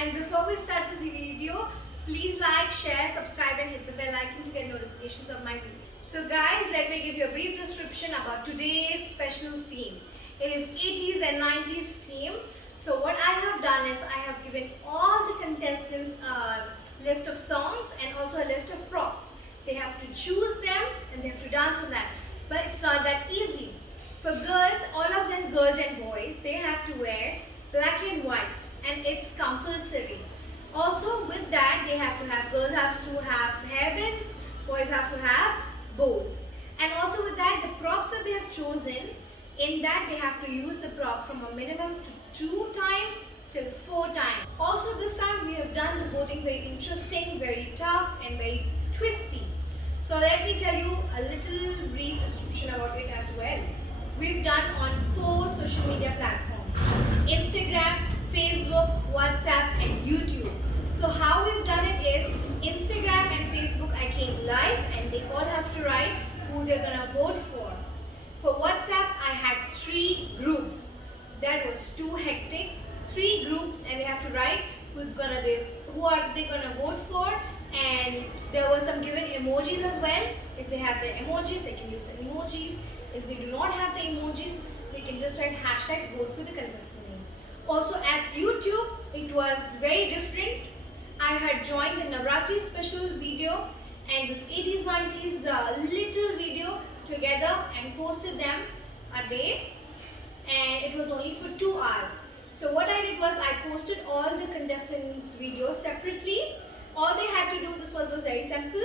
And before we start this video, please like, share, subscribe and hit the bell icon to get notifications of my video. So guys, let me give you a brief description about today's special theme. It is 80s and 90s theme. So what I have done is I have given all the contestants a list of songs and also a list of props. They have to choose them and they have to dance on that. But it's not that easy. For girls, all of them girls and boys, they have to wear black and white and it's compulsory. Also with that, they have to have, girls have to have hairbands, boys have to have bows. And also with that, the props that they have chosen, in that they have to use the prop from a minimum to 2 times till 4 times. Also this time we have done the voting very interesting, very tough and very twisty. So let me tell you a little brief description about it as well. We've done on 4 social media platforms: Instagram, Facebook, WhatsApp and YouTube. So how we've done it is, Instagram and Facebook I came live and they all have to write who they're gonna vote for. For WhatsApp I had 3 groups. That was too hectic. 3 groups and they have to write who are they gonna vote for, and there were some given emojis as well. If they have the emojis, they can use the emojis. If they do not have the emojis, they can just write hashtag vote for the contestant name. Also at YouTube, it was very different. I had joined the Navratri special video and this 80s 90s little video together and posted them a day, and it was only for 2 hours. So what I did was I posted all the contestants' videos separately. All they had to do, this was very simple,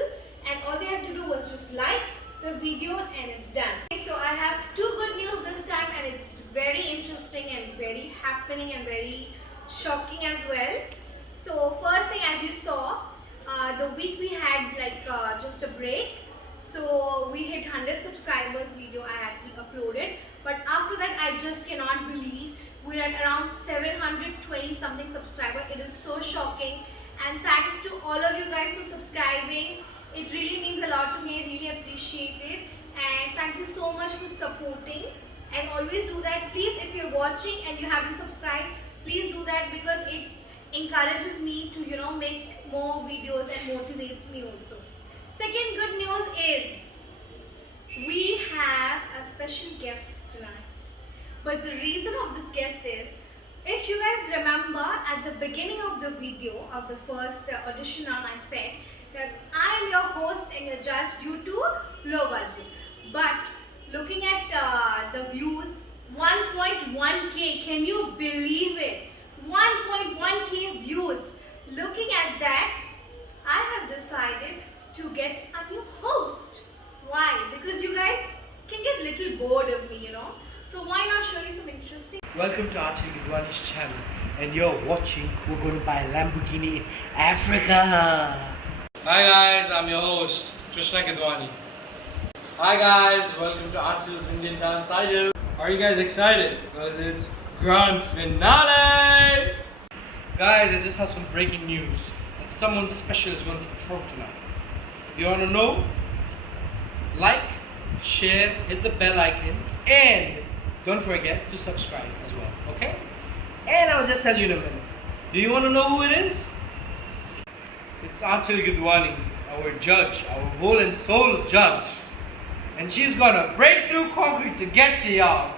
and all they had to do was just like the video and it's done. So I have 2 good news this time, and it's very interesting and very happening and very shocking as well. So first thing, as you saw, the week we had like just a break. So we hit 100 subscribers video I had uploaded, but after that I just cannot believe we're at around 720 something subscribers. It is so shocking, and thanks to all of you guys for subscribing. It really means a lot to me. I really appreciate it, and thank you so much for supporting, and always do that. Please, if you're watching and you haven't subscribed, please do that, because it encourages me to, you know, make more videos and motivates me also. Second good news is we have a special guest tonight. But the reason of this guest is, if you guys remember at the beginning of the video of the first audition round, I said that I am your host and your judge due to low budget. But looking at the views, 1.1k, can you believe it? 1.1k views. Looking at that, I have decided to get a new host. Why? Because you guys can get a little bored of me, you know. So why not show you some interesting... Welcome to Archil Gidwani's channel, and you're watching We're Going to Buy a Lamborghini in Africa. Hi guys, I'm your host Krishna Gidwani. Hi guys, welcome to Archil's Indian Dance Idol. Are you guys excited? Because it's grand finale! Guys, I just have some breaking news that someone special is going to perform tonight. You want to know? Like, share, hit the bell icon, and don't forget to subscribe as well, okay? And I'll just tell you in a minute. Do you want to know who it is? It's Archil Gidwani, our judge, our whole and soul judge. And she's gonna break through concrete to get to y'all.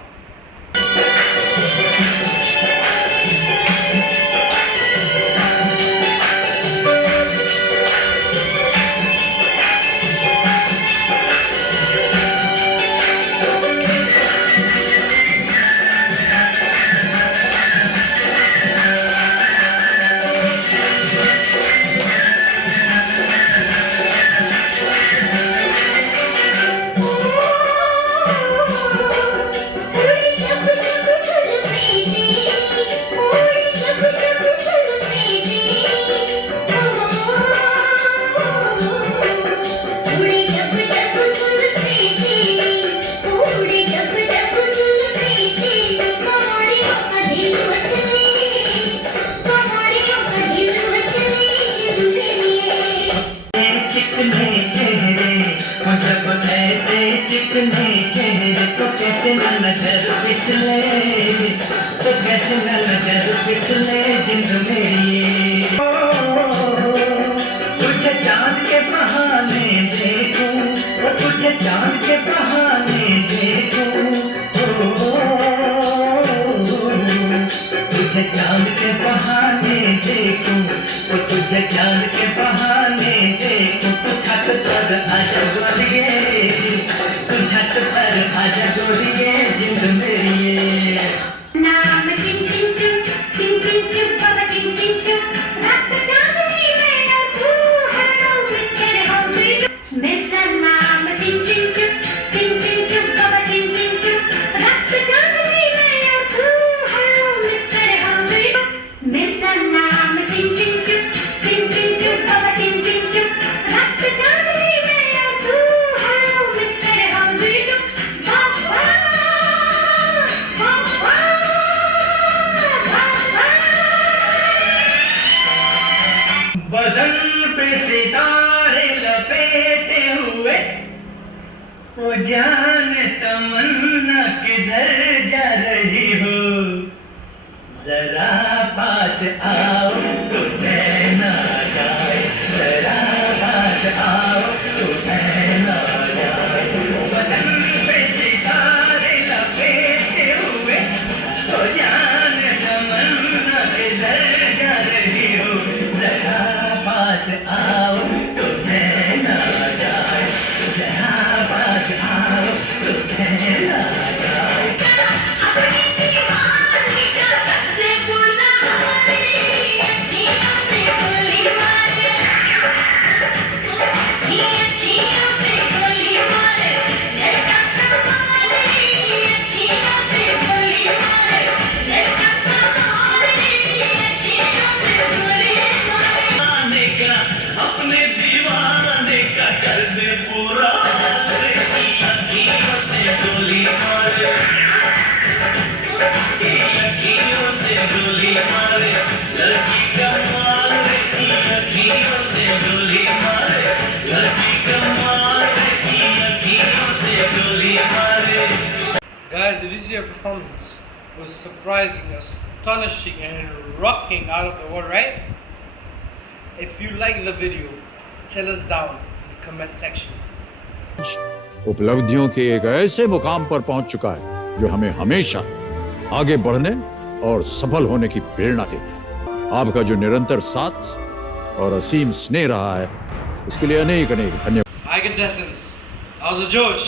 कैसे न नजर फिसले, तो कैसे न नजर फिसले जिंद मेरी। तुझे चांद के बहाने देखूं, वो तुझे चांद के बहाने देखूं, तुझे चांद के बहाने देखूं, वो तुझे चांद के बहाने देखूं। तू छत पर आजा गोरिये, तू छत पर आजा गोरिये जिंद मेरी। नाम टिन टिन चुप, टिन टिन चुप, बाबा टिन टिन चुप, रात चांदनी में और तू hello mister how do you do. मेरा नाम टिन टिन चुप, टिन टिन चुप, बाबा टिन टिन चुप, रात चांदनी में और तू hello mister how do you do. मेरा नाम टिन टिन चुप, टिन टिन चुप, बाबा टिन टिन चुप, रात चांदनी में और तू hello mister how do you do. बदन पे सितारे लपेटे हुए, वो जान तमन्ना किधर जा रही हो। जरा पास आओ तो चैन आ जाए, जरा पास आओ तो चैन आ जाए। बदन पे सितारे लपेटे हुए, वो जान तमन्ना किधर जा रही हो। जरा पास आओ तो चैन आ जाए, जरा पास आओ तो चैन आ जाए। अपने दीवाने का कर दे पूरा, लकीरों से गोली मारे, लकीरों से गोली मारे, लड़की का मारे, लकीरों से गोली मारे, लड़की का मारे, लकीरों से गोली मारे। Guys, did you see her performance? It was surprising, astonishing, and rocking out of the world, right? If you like the video, tell us down in the comment section. उपलब्धियों के एक ऐसे मुकाम पर पहुंच चुका है जो हमें हमेशा आगे बढ़ने और सफल होने की प्रेरणा देता है। आपका जो निरंतर साथ और असीम स्नेह रहा है, इसके लिए अनेक अनेक धन्यवाद। Hi contestants, how's the Josh?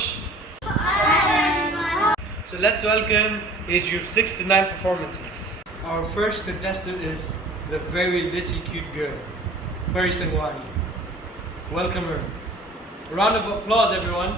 So let's welcome age group 6 to 9 performances. Our first contestant is the very little cute girl, Pari Sangwani. Welcome her. A round of applause, everyone.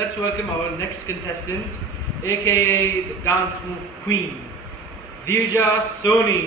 Let's welcome our next contestant, aka the dance move queen, Virja Soni.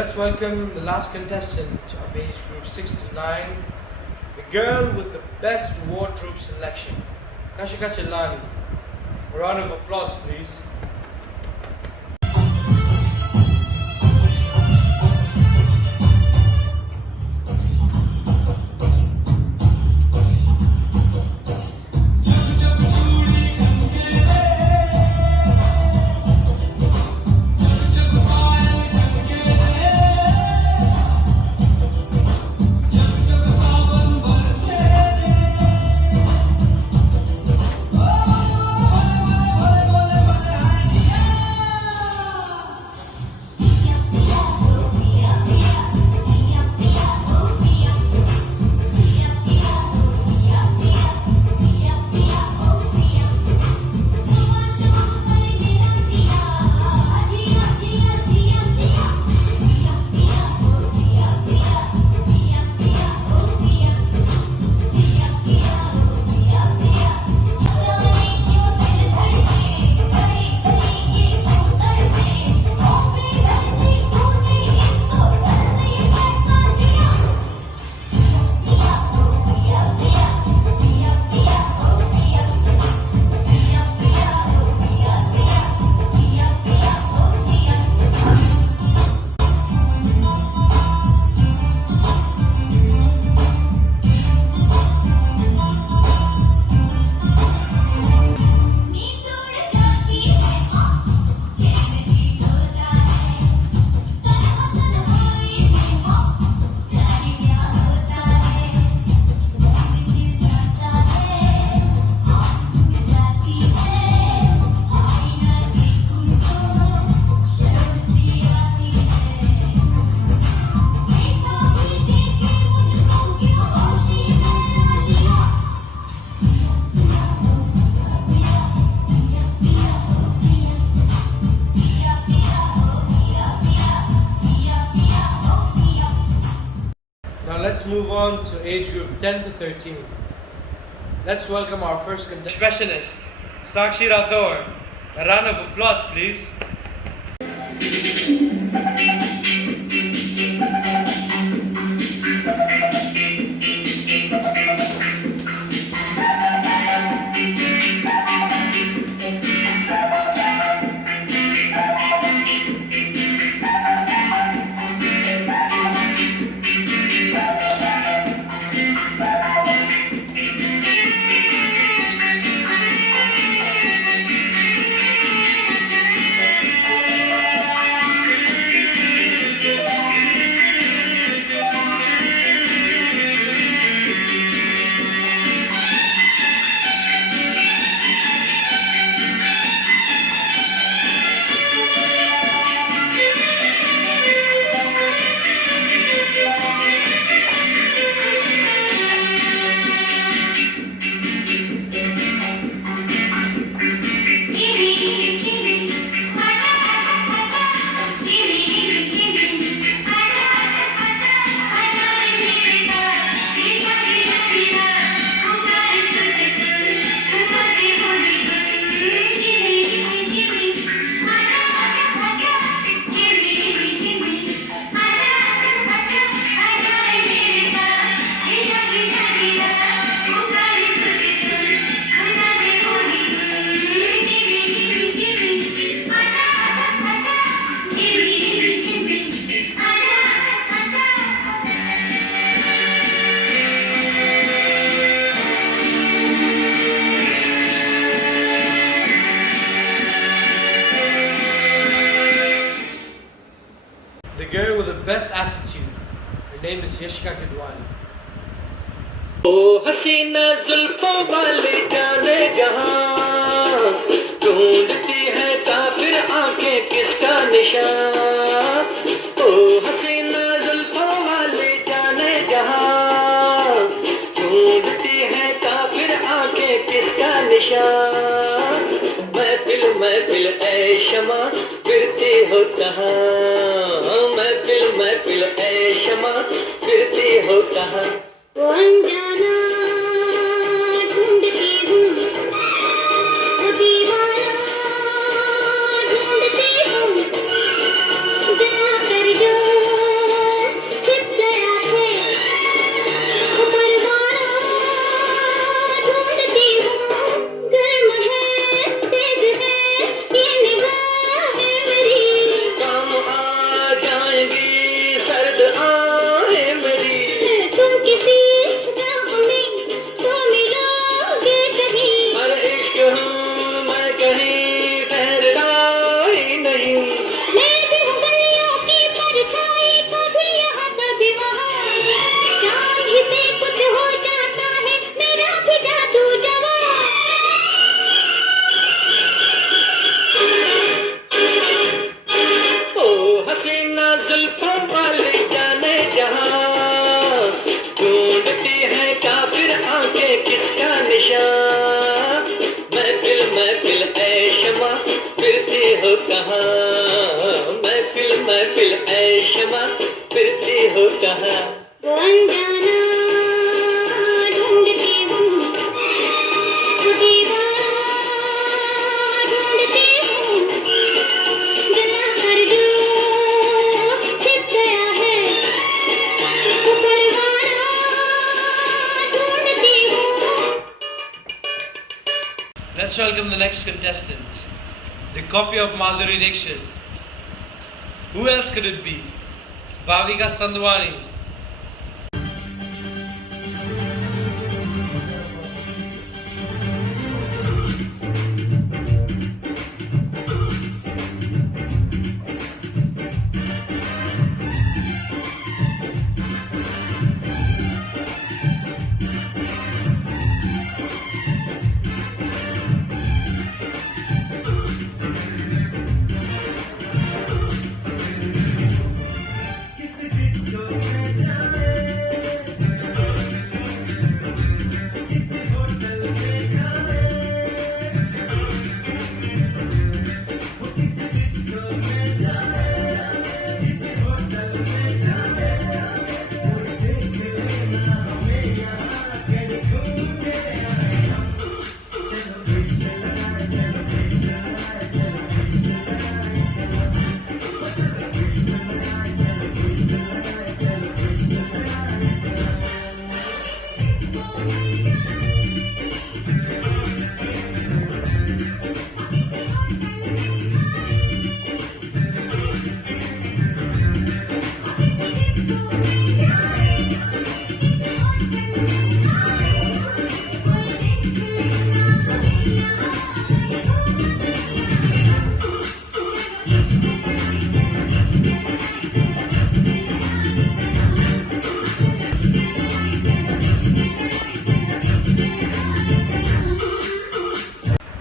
Let's welcome the last contestant of age group 6 to 9, the girl with the best wardrobe selection, Kashika Chillani. A round of applause, please. Now let's move on to age group 10 to 13. Let's welcome our first specialist, Sakshi Rathore. A round of applause, please. The girl with the best attitude. Her name is Yashika Kidwani. ओ हसीना जुल्फों वाले जाने जहां ढूंढती है काफिर आंखें किसका निशान। ओ हसीना जुल्फों वाले जाने जहां ढूंढती है काफिर आंखें किसका निशान। महफिल महफिल ऐ शमा फिरती हो कहाँ। महफिल महफिल ऐ शमा फिरती हो कहाँ। अनजाना ढूंढती हूँ, वो दीवाना ढूंढती हूँ, दिल कर जो कहाँ महफिल महफिल ऐशमा फिरती हो कहाँ वो अनजाना ढूंढती हूँ, वो दीवाना ढूंढती हूँ, गला कर जो छिप गया है, वो परवाना ढूंढती हूँ। Let's welcome the next contestant, the copy of Madhuri Dixit. Who else could it be? Bhavika Sandwani.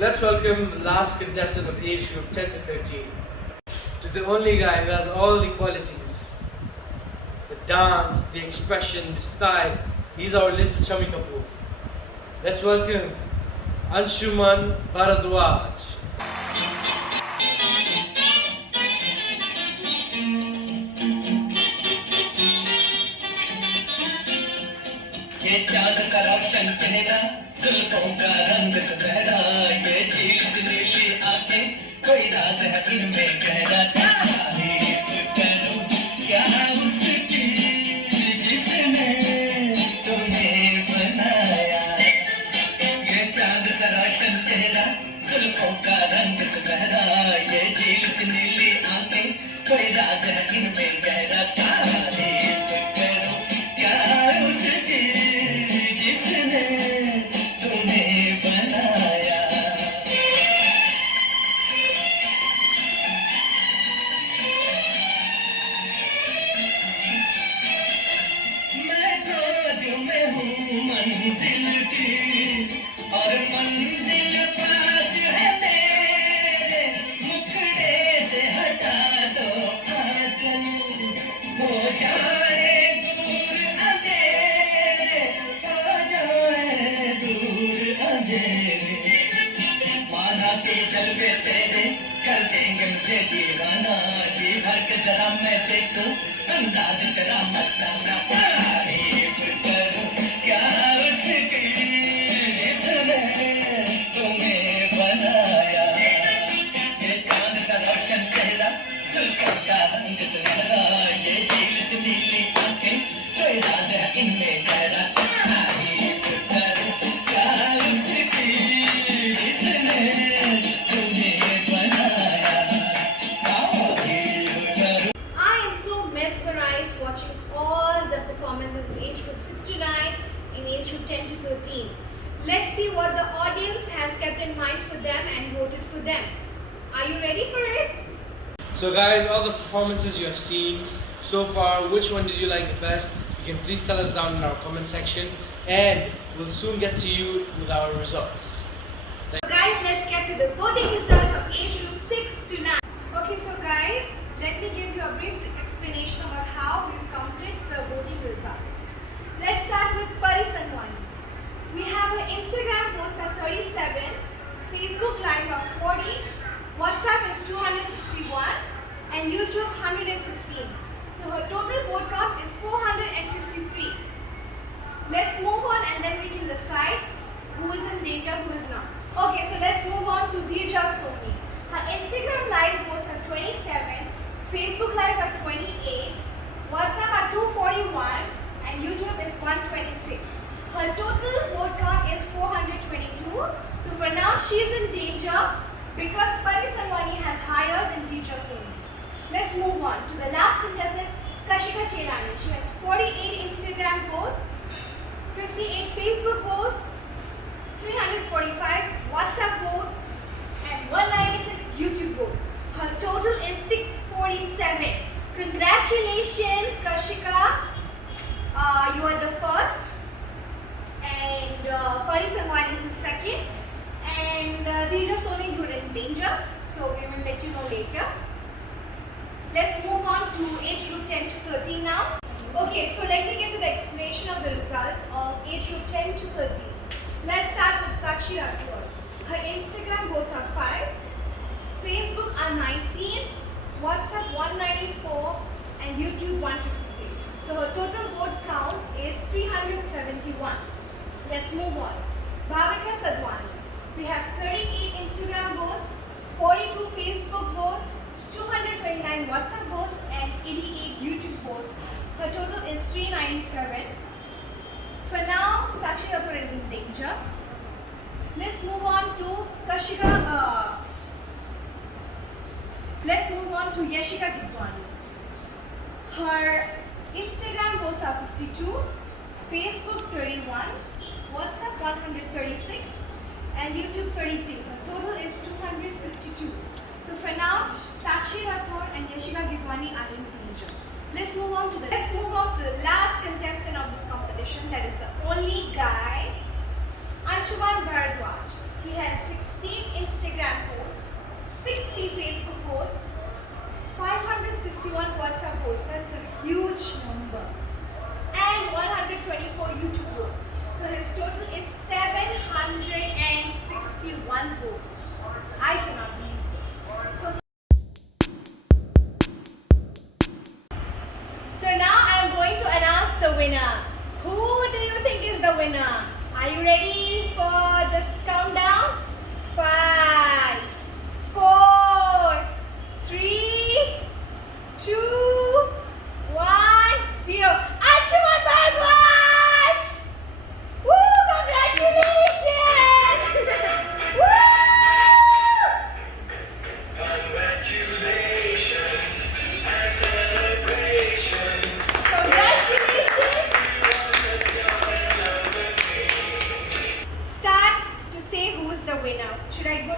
Let's welcome the last contestant of age group 10 to 13. To the only guy who has all the qualities. The dance, the expression, the style. He's our little Shami Kapoor. Let's welcome Anshuman Bharadwaj. ये चाँद का रोशन चेहरा जुल्फों का रंग सुनहरा ये झील सी नीली आंखें कोई राज है इनमें गहरा तारीफ करूं क्या उसकी जिसने तुम्हें बनाया ये चाँद का रोशन चेहरा जुल्फों का रंग सुनहरा ये झील सी नीली आंखें कोई राज है इनमें गहरा तारीफ करूं क्या उसकी जिसने तुम्हें बनाया मैं खोज में हूँ मंजिल की और मंजिल पास है मेरे मुखड़े से हटा दो आंचल हो जाए दूर अंधेरे हो जाए दूर अंधेरे माना के जलवे तेरे कर देंगे मुझे दीवाना जी भर के जरा मैं देखूं अंदाज तेरा मस्ताना तारीफ करूं क्या उसकी जिसने तुम्हें बनाया ये चांद सा रोशन चेहरा जुल्फों का रंग सुनहरा ये झील सी नीली आंखें कोई राज है इनमें गहरा तारीफ करूं क्या उसकी जिसने तुम्हें बनाया तारीफ करूं I am so mesmerized watching all the performances in age group 6 to 9 and age group 10 to 13. Let's see what the audience has kept in mind for them and voted for them. Are you ready for it? So guys, all the performances you have seen so far, which one did you like the best? You can please tell us down in our comment section and we'll soon get to you with our results. Guys, let's get to the voting results of age group 6 to 9. Okay, so guys, let me give you a brief explanation about how we've counted the voting results. Let's start with Pari Sanwani. We have her Instagram votes are 37, Facebook Live are 40, WhatsApp is 261 and YouTube 115. So her total vote count is 453. Let's move on and then we can decide who is in danger, who is not. Okay, so let's move on to Dheerja Soni. Her Instagram live votes are 27, Facebook live are 28, WhatsApp are 241 and YouTube is 126. Her total vote count is 422. So for now she is in danger because Pari Sangwani has higher than Dheerja Soni. Let's move on to the last contestant, Kashika Chelani. She has 48 Instagram votes, 58 Facebook votes, 345 WhatsApp votes and 196 YouTube votes. Her total is 647. Congratulations, Kashika. You are the first and Pari Sangwani is the second and Dheerja Soni, you are in danger. So we will let you know later. Let's move on to age group 10 to 13 now. Okay, so let me get to the explanation of the results of age group 10 to 13. Let's start with Sakshi Rathore. Her Instagram votes are 5, Facebook are 19, WhatsApp 194 and YouTube 153. So her total vote count is 371. Let's move on. Bhavika Sadhwani. We have 38 Instagram votes, 42 Facebook votes, 229 WhatsApp votes and 88 YouTube votes. Her total is 397. For now, Sakshi Rathore is in danger. Let's move on to let's move on to Yashika Gidwani. Her Instagram votes are 52, Facebook 31, WhatsApp 136 and YouTube 33. Her total is 252. So for now, Sakshi Rathore and Yashika Gidwani are in danger. Let's move on to the last contestant of this competition, that is the only guy, Anshuman Bharadwaj. He has 16 Instagram votes, 60 Facebook votes, 561 WhatsApp votes, that's a huge number, and 124 YouTube votes. So his total is 761 votes. I cannot believe this. So now I am going to announce the winner. Who do you think is the winner? Are you ready for the countdown? 5, 4, 3, 2, 1, 0. Anshuman Bharadwaj! Woo! Congratulations! Woo! Congratulations and celebrations. Congratulations! Start to say who is the winner. Should I go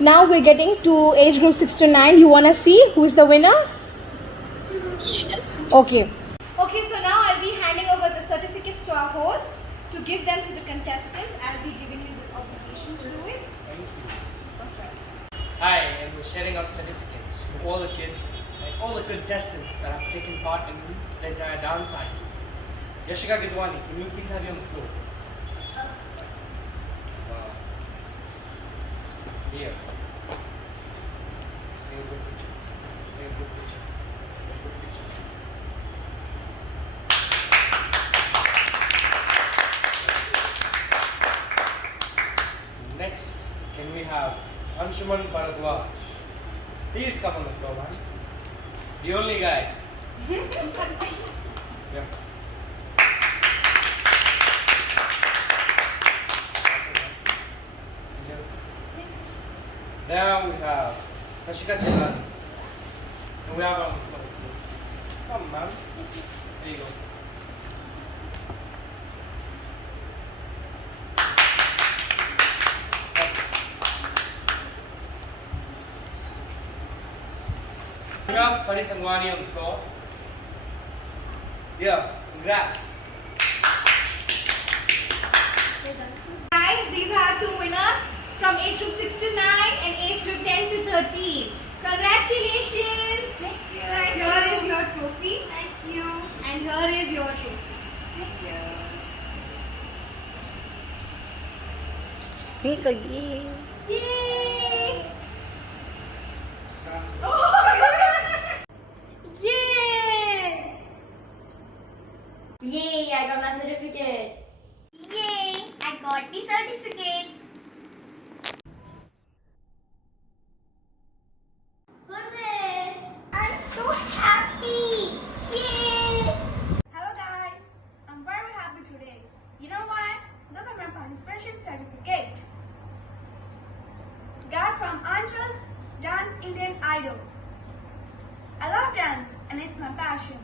Now we're getting to age group 6 to 9. You wanna see who is the winner? Yes. Okay. Okay, so now I'll be handing over the certificates to our host to give them to the contestants. I'll be giving you this obligation to do it. Thank you. That's right. Hi, and we're sharing out certificates to all the kids and all the contestants that have taken part in the entire dance cycle. Yashika Gidwani, can you please have you on the floor? Wow. Here. Take a good picture. Take a good picture. Take a good picture. Next, can we have Anshuman Bharadwaj? Please come on the floor, man. The only guy. Yeah. Now we have Tashika Chelani. And we have her on the floor. Come, man. There you go. We have Pari Sangwani on the floor. Yeah, congrats. Guys, these are two winners from age group 6 to 9 and age group 10 to 13. Congratulations! Thank you. Here is your trophy. Thank you. And here is your trophy. Thank you. Yay! Yay! Yay, I got my certificate. Yay, I got the certificate. Hooray! I'm so happy. Yay! Hello guys, I'm very happy today. You know why? Look at my participation certificate. Got from Anjal's Dance Indian Idol. I love dance and it's my passion.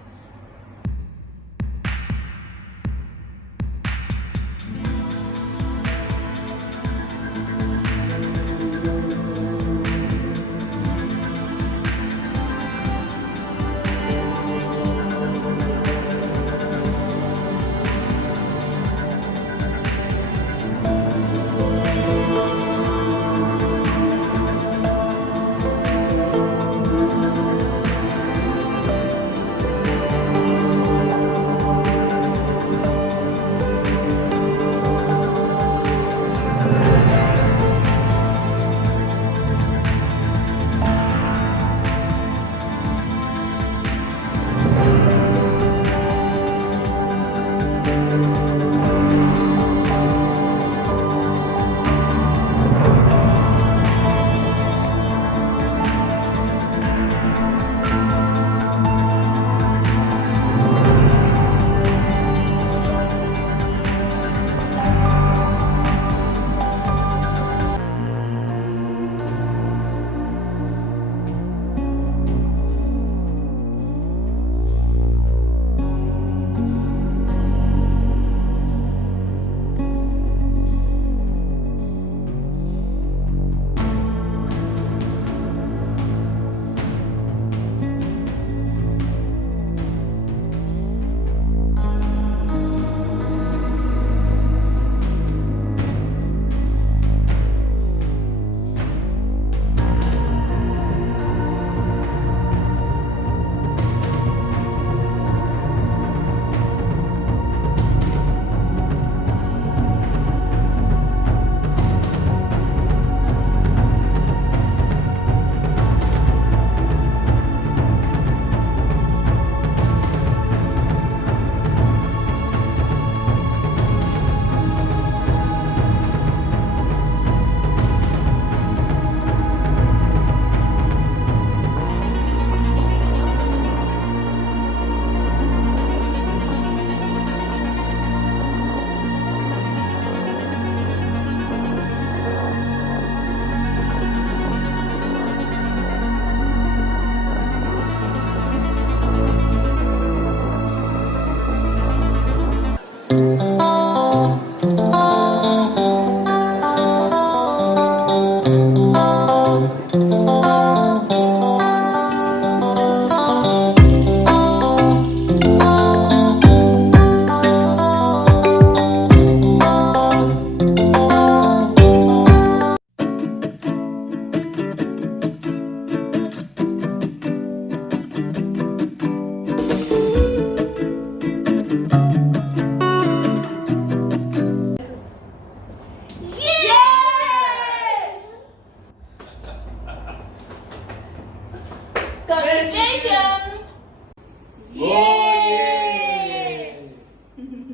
Congratulations!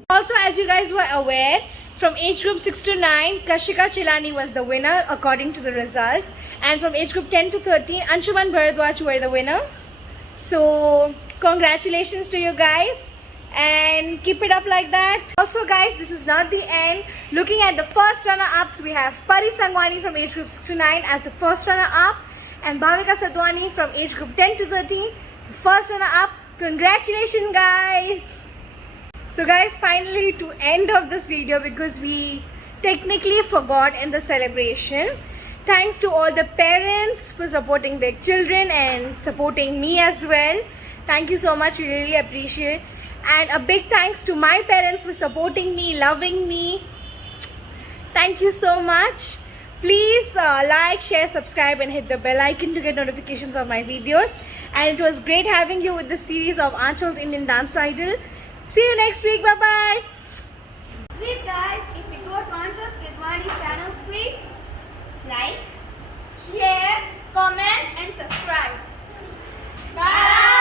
Also, as you guys were aware, from age group 6 to 9, Kashika Chilani was the winner according to the results. And from age group 10 to 13, Anshuman Bharadwaj were the winner. So, congratulations to you guys. And keep it up like that. Also guys, this is not the end. Looking at the first runner-ups, we have Pari Sangwani from age group 6 to 9 as the first runner-up. And Bhavika Sadhwani from age group 10 to 13, the first runner-up. Congratulations guys. So guys, finally to end of this video, because we technically forgot in the celebration. Thanks to all the parents for supporting their children and supporting me as well. Thank you so much, we really appreciate it. And a big thanks to my parents for supporting me, loving me. Thank you so much. Please like, share, subscribe and hit the bell icon to get notifications of my videos. And it was great having you with this series of Anchal's Indian Dance Idol. See you next week. Bye-bye. Please guys, if you go to Anchal's Gidwani channel, please like, share, comment and subscribe. Bye.